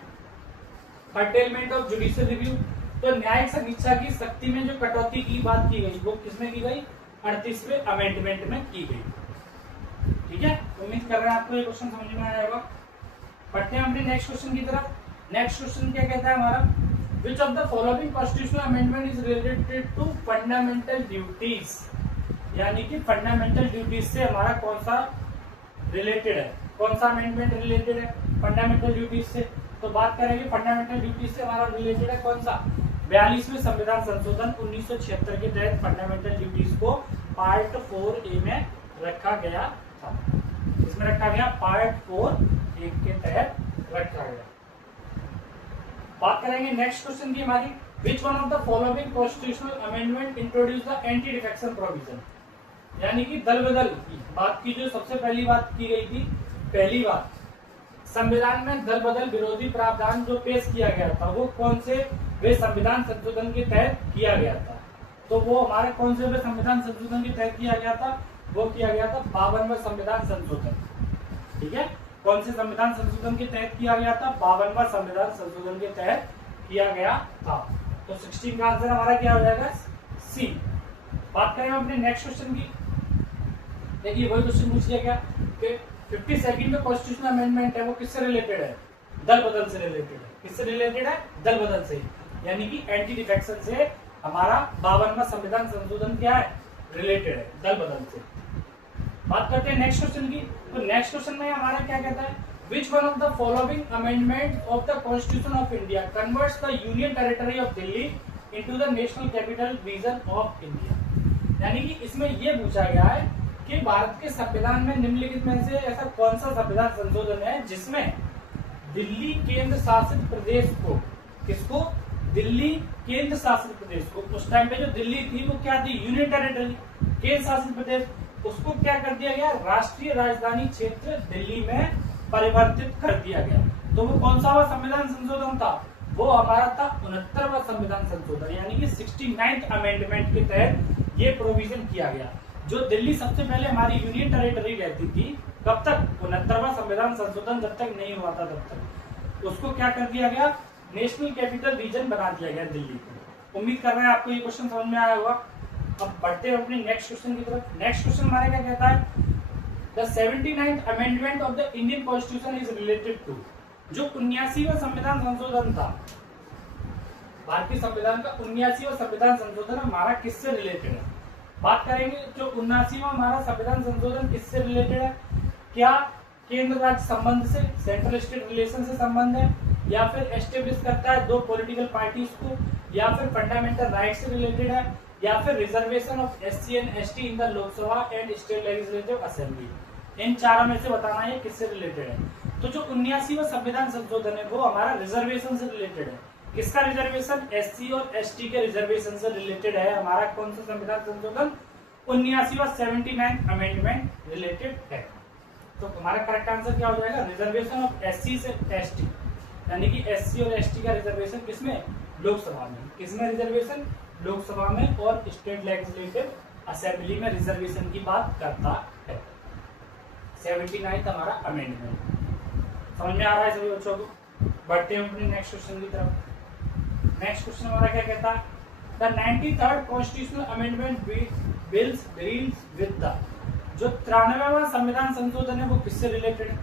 कर्टेलमेंट ऑफ जुडिशियल रिव्यू, तो न्यायिक समीक्षा की शक्ति में जो कटौती की बात की गई वो किसमें की गई? 38वें अमेंडमेंट में की गई। ठीक है, उम्मीद कर रहे हैं आपको ये क्वेश्चन समझ में आया होगा। पढ़ते हैं अपने नेक्स्ट क्वेश्चन की तरफ। नेक्स्ट क्वेश्चन क्या कहता है हमारा? Which of the following constitutional amendment is related to fundamental duties? यानी कि फंडामेंटल ड्यूटीज से हमारा कौन सा रिलेटेड है, कौन सा अमेंडमेंट रिलेटेड है फंडामेंटल ड्यूटीज से? तो बात करेंगे फंडामेंटल ड्यूटीज से हमारा रिलेटेड है कौन सा? 42वें संविधान संशोधन 1976 के तहत फंडामेंटल ड्यूटीज को पार्ट 4A में रखा गया था। इसमें रखा गया पार्ट 4A के तहत रखा गया। बात करेंगे नेक्स्ट क्वेश्चन की हमारी, which one of the following constitutional amendment introduce the anti defection provision? यानी कि दल बदल की बात की जो सबसे पहली बात की गई थी, पहली बात संविधान में दल बदल विरोधी प्रावधान जो पेश किया गया था वो कौन से वे संविधान संशोधन के तहत किया गया था? तो वो हमारे कौन से वे संविधान संशोधन के तहत किया गया था? वो किया गया था 52वां संविधान संशोधन। ठीक है, कौन से संविधान संशोधन के तहत किया गया था? 52वां संविधान संशोधन के तहत किया गया था। तो 16 का आंसर हमारा क्या हो जाएगा? सी। बात करें अपने नेक्स्ट क्वेश्चन की। देखिए वही क्वेश्चन पूछ लिया गया कि 52nd जो कॉन्स्टिट्यूशनल अमेंडमेंट है वो किससे रिलेटेड है? दल बदल से रिलेटेड है। किससे रिलेटेड है? दल बदल से, यानी कि एंटी डिफेक्शन से हमारा 52वां संविधान संशोधन क्या है? रिलेटेड है, दल बदल से। बात करते हैं नेक्स्ट क्वेश्चन की। तो नेक्स्ट क्वेश्चन में हमारा क्या कहता है? Which one of the following amendments of the Constitution of India converts the Union Territory of Delhi into the National Capital Region of India? यानी कि इसमें ये पूछा गया है कि भारत के संविधान में निम्नलिखित में से ऐसा कौन सा संविधान संशोधन है जिसमें दिल्ली केंद्र शासित प्रदेश को, किसको? दिल्ली केंद्र शासित प्रदेश को, उस टाइम पे जो दिल्ली थी वो क्या थी? यूनियन टेरिटरी, केंद्र शासित प्रदेश, उसको क्या कर दिया गया? राष्ट्रीय राजधानी क्षेत्र दिल्ली में परिवर्तित कर दिया गया। तो वो कौन सा संविधान संशोधन था? वो हमारा था 69वां संविधान संशोधन, यानी कि 69th अमेंडमेंट के तहत ये प्रोविजन किया गया। जो दिल्ली सबसे पहले हमारी यूनियन टेरिटरी रहती थी, कब तक? 69वां संविधान संशोधन जब तक नहीं हुआ था तब तक उसको क्या कर दिया गया? नेशनल कैपिटल रीजन बना दिया गया दिल्ली को। उम्मीद कर रहे हैं आपको ये क्वेश्चन समझ में आया होगा। अब बढ़ते हैं अपने नेक्स्ट क्वेश्चन की तरफ। नेक्स्ट क्वेश्चन हमारे क्या कहता है? The 79th amendment of the Indian Constitution is related to, जो 79वां संविधान संशोधन था, भारतीय संविधान का 79वां संविधान संशोधन हमारा किससे रिलेटेड है? बात करेंगे जो 79वां हमारा संविधान संशोधन किससे रिलेटेड है? क्या केंद्र राज्य संबंध से, सेंट्रल स्टेट रिलेशन से संबंध है, या फिर एस्टेब्लिश करता है दो पॉलिटिकल पार्टीज को, या फिर फंडामेंटल राइट से रिलेटेड है, या फिर reservation of SC and ST in the Lok Sabha and state legislative assembly? इन चारों में से बताना है किससे रिलेटेड है। तो जो 79वां संविधान संशोधन है वो हमारा रिजर्वेशन से रिलेटेड है। किसका रिजर्वेशन? SC और ST के रिजर्वेशन से रिलेटेड है हमारा कौन सा संविधान संशोधन? 79वां 79th अमेंडमेंट रिलेटेड है। तो हमारा करेक्ट आंसर क्या हो जाएगा? रिजर्वेशन ऑफ SC से ST, यानी कि SC और ST का रिजर्वेशन किसमें? लोकसभा में। किसमें रिजर्वेशन? लोकसभा में और स्टेट लेजिस्लेटिव असेंबली में रिजर्वेशन की बात करता है। 79th हमारा अमेंडमेंट समझ में आ रहा है सभी बच्चों को? बढ़ते हैं अपने नेक्स्ट क्वेश्चन की तरफ। नेक्स्ट क्वेश्चन हमारा क्या कहता है? The 93rd constitutional amendment deals with the, जो 93वां संविधान संशोधन है वो किससे रिलेटेड है?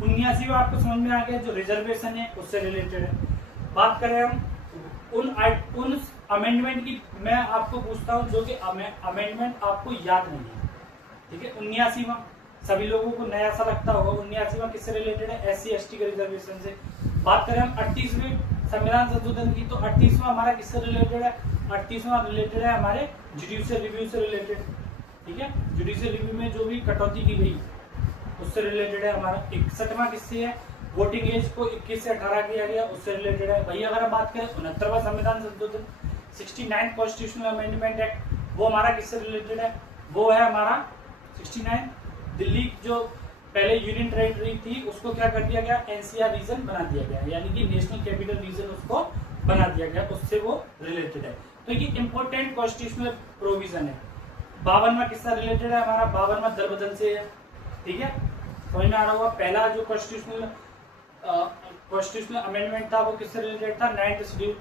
79वां आपको समझ में आ गया, जो रिजर्वेशन है उससे रिलेटेड है। बात करें हम उन अमेंडमेंट की, मैं आपको पूछता हूं जो कि अमेंडमेंट आपको याद नहीं है। ठीक है, 79वां सभी लोगों को नया सा लगता होगा। 79वां किससे रिलेटेड है? SC ST के रिजर्वेशन से। बात करें हम 38वें संविधान संशोधन की, तो 38वां हमारा किससे रिलेटेड है? 38वां रिलेटेड है हमारे जुडिशियल रिव्यू से रिलेटेड। ठीक है, जुडिशियल रिव्यू में जो भी कटौती की गई उससे रिलेटेड है हमारा। 61वां किससे है? वोटिंग एज को 21 से 18 किया गया, उससे रिलेटेड है। वही अगर हम बात करें 69वां संविधान संशोधन 69th कॉन्स्टिट्यूशनल अमेंडमेंट एक्ट, वो हमारा किससे रिलेटेड है? वो है हमारा 69 दिल्ली जो पहले यूनियन टेरिटरी थी उसको क्या कर दिया गया? NCR रीजन बना दिया गया, यानी कि नेशनल कैपिटल रीजन उसको बना दिया गया, उससे वो रिलेटेड है। तो ये इंपॉर्टेंट कॉन्स्टिट्यूशनल प्रोविजन है। 52वां किससे रिलेटेड है? हमारा 52वां दल बदल से है। ठीक है, समझ में आ रहा होगा। पहला जो कॉन्स्टिट्यूशनल अमेंडमेंट था वो किससे रिलेटेड था, 9th शेड्यूल,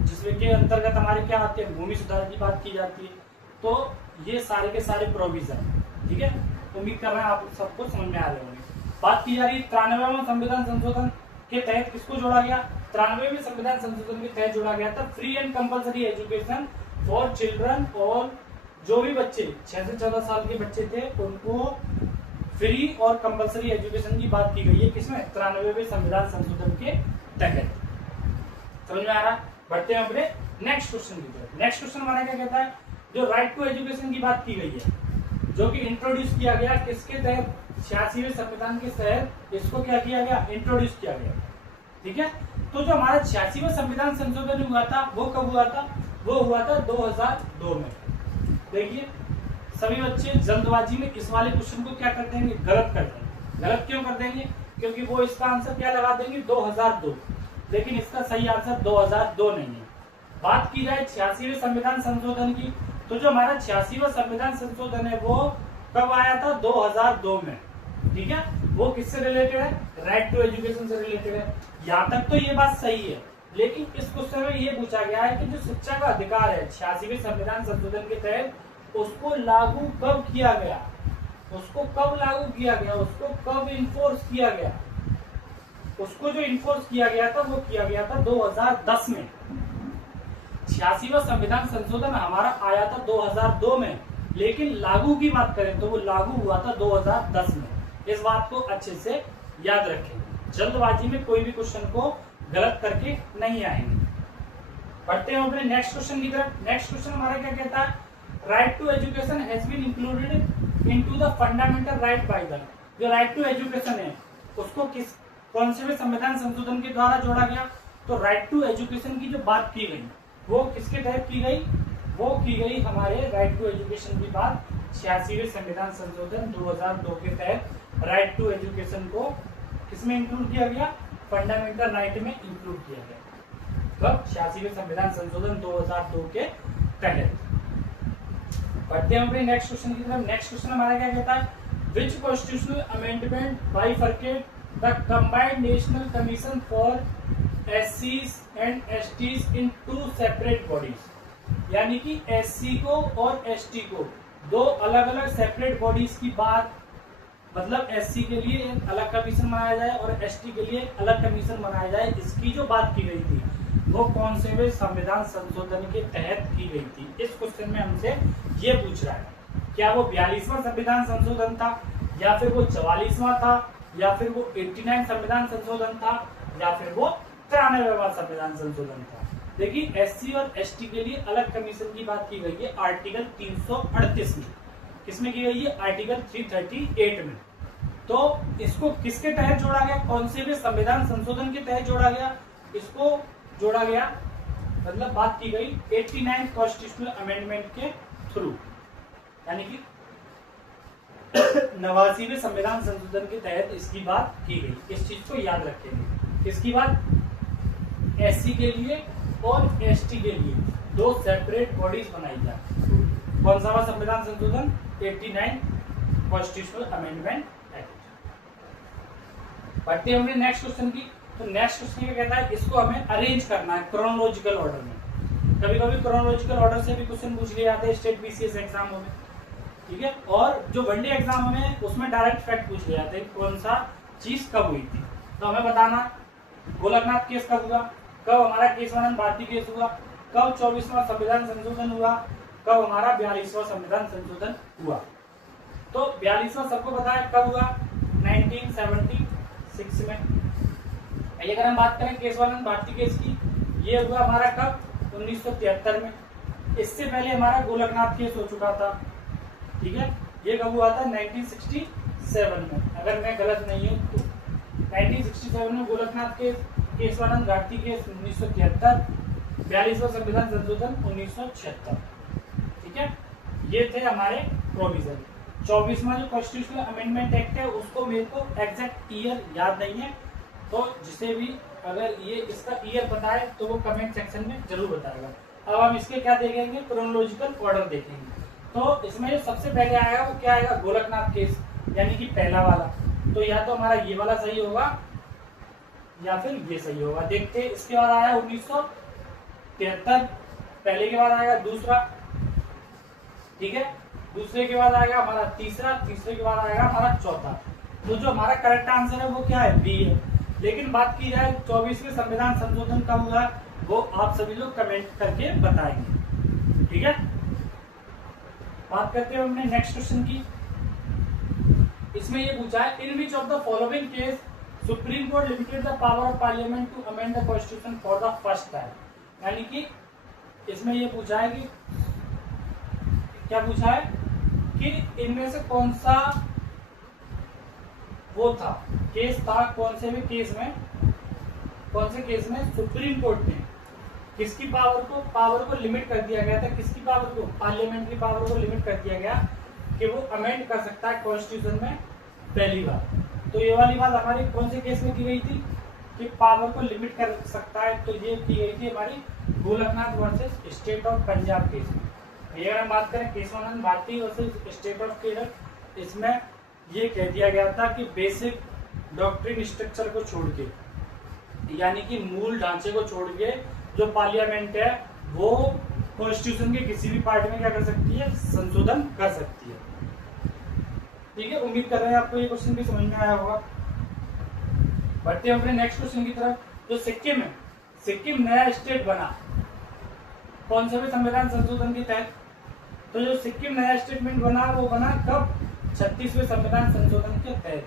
जिसमें के अंतर्गत हमारे क्या आते हैं, भूमि सुधार की बात की जाती है। तो ये सारे के सारे प्रोविजन, ठीक है, उम्मीद कर रहे हैं आप सबको समझ में आ रहे होंगे। बात की जा रही है 93वें संविधान संशोधन के तहत किसको जोड़ा गया, 93वें संविधान संशोधन के तहत जोड़ा गया था free and compulsory education for children, और जो भी बच्चे 6 से 14 साल के बच्चे थे उनको फ्री और कंपलसरी एजुकेशन की बात की गई है किसमें, 93वें संविधान संशोधन के तहत। समझ में आ रहा। बढ़ते हैं अपने नेक्स्ट क्वेश्चन की तरफ। नेक्स्ट क्वेश्चन हमारा क्या कहता है, जो राइट टू एजुकेशन की बात की गई है, जो कि इंट्रोड्यूस किया गया किसके तहत, 86वें संविधान के तहत इसको क्या किया गया, इंट्रोड्यूस किया गया, ठीक है। तो जो हमारा 86वां संविधान संशोधन हुआ था वो कब हुआ था, वो हुआ था 2002 में। देखिए सभी बच्चे जल्दबाजी में इस वाले क्वेश्चन को क्या कर देंगे, गलत कर देंगे। गलत क्यों कर देंगे, क्योंकि वो इसका आंसर क्या लगा देंगे, 2002, लेकिन इसका सही आंसर 2002 नहीं है। बात की जाए 86वें संविधान संशोधन की, तो जो हमारा 86वां संविधान संशोधन है वो कब आया था, 2002 में, ठीक है। वो किससे रिलेटेड है, राइट टू एजुकेशन से रिलेटेड है। यहाँ तक तो ये बात सही है, लेकिन इस क्वेश्चन में ये पूछा गया है कि जो शिक्षा का अधिकार है 86वें संविधान संशोधन के तहत, उसको लागू कब किया गया, उसको कब लागू किया गया, उसको कब इन्फोर्स किया गया। उसको जो इन्फोर्स किया गया था वो किया गया था 2010 में। 86वां संविधान संशोधन हमारा आया था 2002 में, लेकिन लागू की बात करें तो वो लागू हुआ था 2010 में। इस बात को अच्छे से याद रखें, जल्दबाजी में कोई भी क्वेश्चन को गलत करके नहीं आएंगे। बढ़ते हैं अपने नेक्स्ट क्वेश्चन की तरफ। नेक्स्ट क्वेश्चन हमारा क्या कहता है, right to education has been included into the fundamental right by the, जो राइट टू एजुकेशन है उसको कौन से संविधान संशोधन के द्वारा जोड़ा गया, तो राइट टू एजुकेशन की जो बात की गई वो किसके तहत की गई, वो की गई हमारे राइट टू एजुकेशन की बात 86वें संविधान संशोधन 2002 के तहत राइट टू एजुकेशन को किसमें इंक्लूड किया गया, फंडामेंटल राइट में इंक्लूड किया गया। कब, 86वें संविधान संशोधन 2002 के तहत। बढ़ते हैं अपने नेक्स्ट क्वेश्चन की तरफ। नेक्स्ट क्वेश्चन हमारा क्या कहता है, which constitutional amendment bifurcate the combined national commission for एससीज and STs in 2 separate bodies, यानी कि एससी को और एसटी को 2 अलग अलग सेपरेट बॉडीज की बात, मतलब एससी के लिए एक अलग कमीशन बनाया जाए और एसटी के लिए एक अलग कमीशन बनाया जाए, इसकी जो बात की गई थी वो कौन से वे संविधान संशोधन के तहत की गई थी। इस क्वेश्चन में हमसे ये पूछ रहा है, क्या वो 42वां संविधान संशोधन था, या फिर वो 44वां था, या फिर वो 89 संविधान संशोधन था, या फिर वो 93वां संविधान संशोधन था। देखिए एससी और एसटी के लिए अलग कमीशन की बात की गई है आर्टिकल 338 में। किसमें की गई है, आर्टिकल 338 में। तो इसको किसके तहत जोड़ा गया, कौन से भी संविधान संशोधन के तहत जोड़ा गया, इसको जोड़ा गया, मतलब बात की गई 89 कॉन्स्टिट्यूशनल अमेंडमेंट के थ्रू, यानी कि 89वें संविधान संशोधन के तहत इसकी बात की गई। इस चीज को याद रखेंगे, इसकी बात एससी के लिए और एसटी के लिए 2 सेपरेट बॉडीज बनाई जाए। कौन सा संविधान संशोधन, 89 कॉन्स्टिट्यूशनल अमेंडमेंट एक्ट। बढ़ते हैं नेक्स्ट क्वेश्चन की। तो नेक्स्ट क्वेश्चन क्या कहता है, इसको हमें अरेंज करना है क्रोनोलॉजिकल ऑर्डर में। कभी कभी क्रोनोलॉजिकल ऑर्डर से भी क्वेश्चन पूछ लिए जाते हैं स्टेट बीसीएस एग्जामों में, ठीक है। और जो वनडे एग्जाम में उसमें डायरेक्ट फैक्ट पूछ लिए जाते हैं, कौन सा चीज कब हुई थी। तो हमें बताना गोलकनाथ केस कब हुआ, कब हमारा केशवानंद भारती केस हुआ, कब 24वां संविधान संशोधन हुआ, कब हमारा 42वां संविधान संशोधन हुआ। तो 42वां सबको पता है कब हुआ, 1976 में। अगर हम बात करें केशवानंद भारती केस की, ये हुआ हमारा कब, 1973 में। इससे पहले हमारा गोलकनाथ केस हो चुका था, ठीक है। ये कब हुआ था, 1967 में, अगर मैं गलत नहीं हूँ तो 1967 में गोलकनाथ केस, केशवानंद भारती केस 1973, 42वां संविधान संशोधन 1976, ठीक है। ये थे हमारे प्रोविजन। 24वां जो कॉन्स्टिट्यूशनल अमेंडमेंट एक्ट है उसको मेरे को एग्जैक्ट ईयर याद नहीं है, तो जिसे भी अगर ये इसका ईयर पता है तो वो कमेंट सेक्शन में जरूर बताएगा। अब हम इसके क्या देखेंगे, क्रोनोलॉजिकल ऑर्डर देखेंगे। तो इसमें जो सबसे पहले आएगा वो क्या आएगा, गोलकनाथ केस, यानी कि पहला वाला। तो या तो हमारा ये वाला सही होगा या फिर ये सही होगा। देखते हैं, इसके बाद आया 1973, पहले के बाद आएगा दूसरा, ठीक है, दूसरे के बाद आएगा हमारा तीसरा, तीसरे के बाद आएगा हमारा चौथा। तो जो हमारा करेक्ट आंसर है वो क्या है, बी है। लेकिन बात की जाए 24वें संविधान संशोधन कब हुआ वो आप सभी लोग कमेंट करके बताएंगे, ठीक है। बात करते हैं हमने नेक्स्ट क्वेश्चन की। इसमें ये पूछा है, in which of the following case supreme court limited the power of parliament to amend the constitution for the first time. यानी कि इसमें ये पूछा है कि क्या पूछा है कि इनमें से कौन सा वो था केस था, कौन से केस में सुप्रीम कोर्ट ने किसकी पावर को लिमिट कर दिया गया था, किसकी पावर को, पार्लियामेंट्री पावर को लिमिट कर दिया गया कि वो अमेंड कर सकता है कॉन्स्टिट्यूशन में पहली बार। तो ये वाली बात हमारी कौन से केस में की गई थी कि पावर को लिमिट कर सकता है, तो ये की गई थी हमारी Golaknath versus state of Punjab case में। ये अगर हम बात करें Kesavananda Bharati versus state of Kerala, इसमें ये कह दिया गया था कि बेसिक डॉक्ट्रिन स्ट्रक्चर को छोड़ के, यानी कि मूल ढांचे को छोड़ के जो पार्लियामेंट है वो कॉन्स्टिट्यूशन के किसी भी पार्ट में क्या कर सकती है, संशोधन कर सकती है, ठीक है। उम्मीद कर रहे हैं आपको ये क्वेश्चन भी समझ में आया होगा। बढ़ते हैं अपने नेक्स्ट क्वेश्चन की तरफ। जो सिक्किम है, सिक्किम नया स्टेट बना कौन से भी संविधान संशोधन के तहत। तो जो सिक्किम नया स्टेटमेंट बना वो बना कब, 36वें संविधान संशोधन के तहत।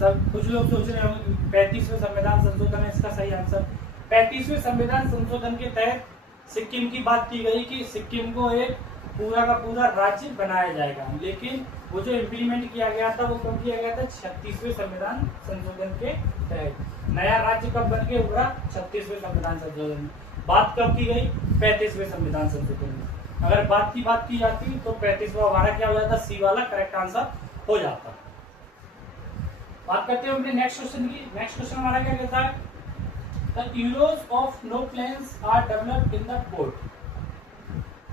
सब कुछ लोग सोच रहे होंगे 35वें संविधान संशोधन है इसका सही आंसर। 35वें संविधान संशोधन के तहत सिक्किम की बात की गई कि सिक्किम को एक पूरा का पूरा राज्य बनाया जाएगा, लेकिन वो जो इम्प्लीमेंट किया गया था वो कब किया गया था, 36वें संविधान संशोधन के तहत। नया राज्य कब बन के उभरा, 36वें संविधान संशोधन में। बात कब की गई, 35वें संविधान संशोधन में। अगर बात की जाती तो 35वां हमारा क्या हो जाता, सी वाला करेक्ट आंसर हो जाता। बात करते हैं अपने नेक्स्ट क्वेश्चन की। नेक्स्ट क्वेश्चन हमारा क्या कहता है, the euros of no planes are developed in the port.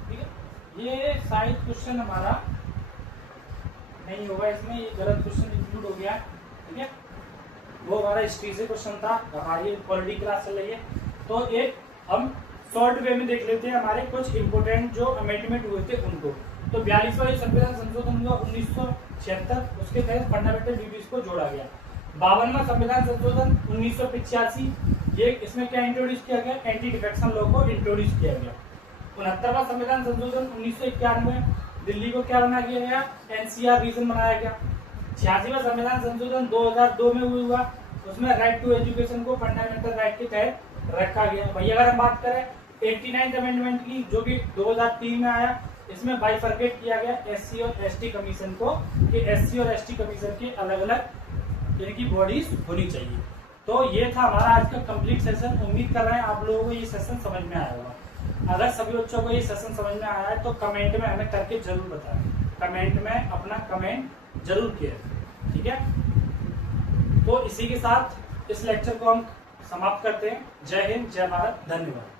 ठीक है, ये शायद क्वेश्चन हमारा नहीं होगा, इसमें ये गलत क्वेश्चन इंक्लूड हो गया, ठीक है। वो हमारा हिस्ट्री से क्वेश्चन था, हमारी पॉलिटी क्लास चल रही है, तो एक हम शॉर्ट वे में देख लेते हैं हमारे कुछ इंपोर्टेंट जो अमेंडमेंट हुए थे उनको। तो 42वां संविधान संशोधन हुआ 1976, उसके तहत फंडामेंटल ड्यूटीज को जोड़ा गया। 52वां संविधान संशोधन 1985, ये इसमें क्या इंट्रोड्यूस किया गया, एंटी डिफेक्शन लॉ को इंट्रोड्यूस किया गया। 69वां संविधान संशोधन 1991, दिल्ली को क्या बना दिया गया, एनसीआर रीजन बनाया गया। 86वां संविधान संशोधन 2002 में हुआ, उसमें राइट टू एजुकेशन को फंडामेंटल राइट के तहत रखा गया। वही अगर हम बात करें 89th अमेंडमेंट की जो कि 2003 में आया, इसमें बाइफरकेट किया गया एससी और एसटी कमीशन को कि एससी और एसटी कमीशन के अलग अलग इनकी बॉडीज होनी चाहिए। तो ये था हमारा आज का कंप्लीट सेशन। उम्मीद कर रहे हैं आप लोगों को ये सेशन समझ में आया होगा। अगर सभी बच्चों को ये सेशन समझ में आया है तो कमेंट में हमें करके जरूर बताएं, कमेंट में अपना कमेंट जरूर किया, ठीक है। तो इसी के साथ इस लेक्चर को हम समाप्त करते हैं। जय हिंद, जय भारत, धन्यवाद।